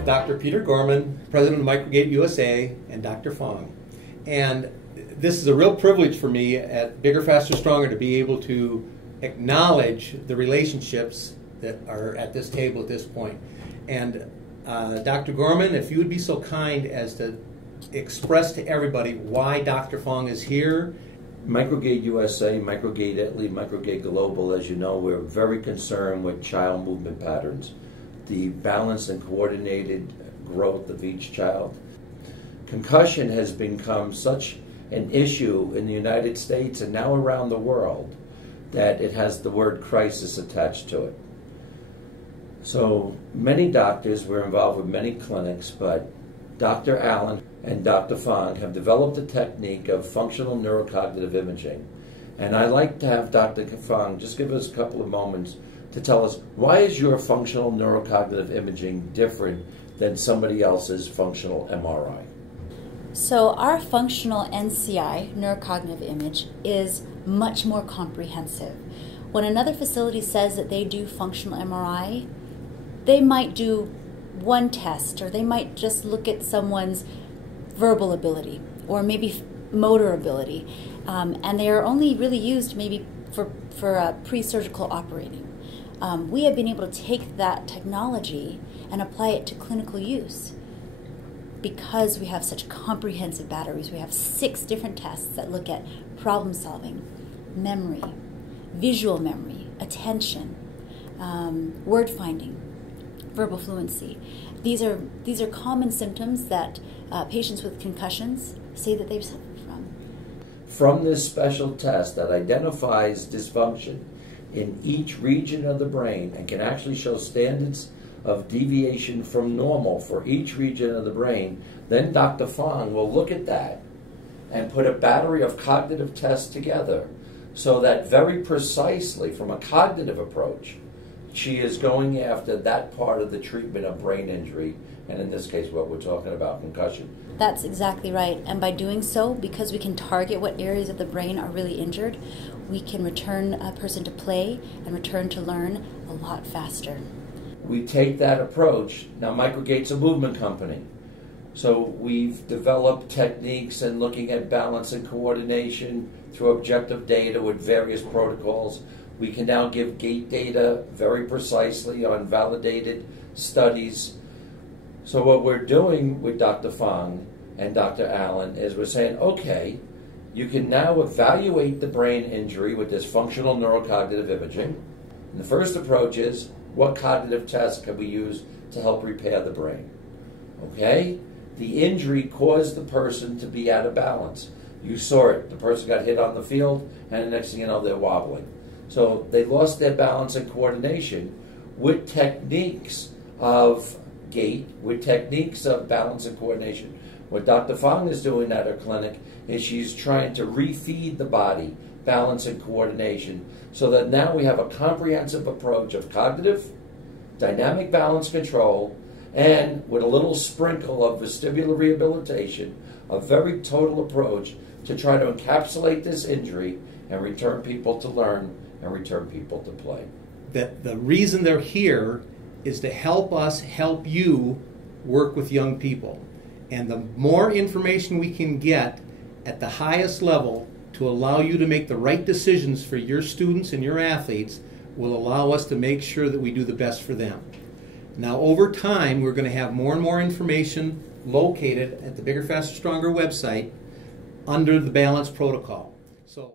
with Dr. Peter Gorman, President of Microgate USA, and Dr. Fong. And this is a real privilege for me at Bigger, Faster, Stronger to be able to acknowledge the relationships that are at this table at this point. And Dr. Gorman, if you would be so kind as to express to everybody why Dr. Fong is here. Microgate USA, Microgate Italy, Microgate Global, as you know, we're very concerned with child movement patterns, the balanced and coordinated growth of each child. Concussion has become such an issue in the United States and now around the world that it has the word crisis attached to it. So many doctors were involved with many clinics, but Dr. Allen and Dr. Fong have developed a technique of functional neurocognitive imaging. And I'd like to have Dr. Fong just give us a couple of moments to tell us, why is your functional neurocognitive imaging different than somebody else's functional MRI? So our functional NCI, neurocognitive image, is much more comprehensive. When another facility says that they do functional MRI, they might do one test, or they might just look at someone's verbal ability or maybe motor ability, and they are only really used maybe for pre-surgical operating. We have been able to take that technology and apply it to clinical use because we have such comprehensive batteries. We have 6 different tests that look at problem solving, memory, visual memory, attention, word finding, verbal fluency. These are common symptoms that patients with concussions say that they've suffered from. From this special test that identifies dysfunction in each region of the brain and can actually show standards of deviation from normal for each region of the brain, then Dr. Fong will look at that and put a battery of cognitive tests together so that very precisely from a cognitive approach, she is going after that part of the treatment of brain injury, and in this case what we're talking about, concussion. That's exactly right, and by doing so, because we can target what areas of the brain are really injured, we can return a person to play and return to learn a lot faster. We take that approach. Now Microgate's a movement company, so we've developed techniques in looking at balance and coordination through objective data with various protocols. We can now give gait data very precisely on validated studies. So what we're doing with Dr. Fong and Dr. Allen is we're saying, okay, you can now evaluate the brain injury with this functional neurocognitive imaging. And the first approach is, what cognitive tests can we use to help repair the brain? Okay? The injury caused the person to be out of balance. You saw it. The person got hit on the field, and the next thing you know, they're wobbling. So they lost their balance and coordination with techniques of gait, with techniques of balance and coordination. What Dr. Fong is doing at her clinic is she's trying to refeed the body balance and coordination so that now we have a comprehensive approach of cognitive, dynamic balance control, and with a little sprinkle of vestibular rehabilitation, a very total approach to try to encapsulate this injury and return people to learn and return people to play. The reason they're here is to help us help you work with young people. And the more information we can get at the highest level to allow you to make the right decisions for your students and your athletes will allow us to make sure that we do the best for them. Now over time we're going to have more and more information located at the Bigger, Faster, Stronger website under the Balance Protocol. So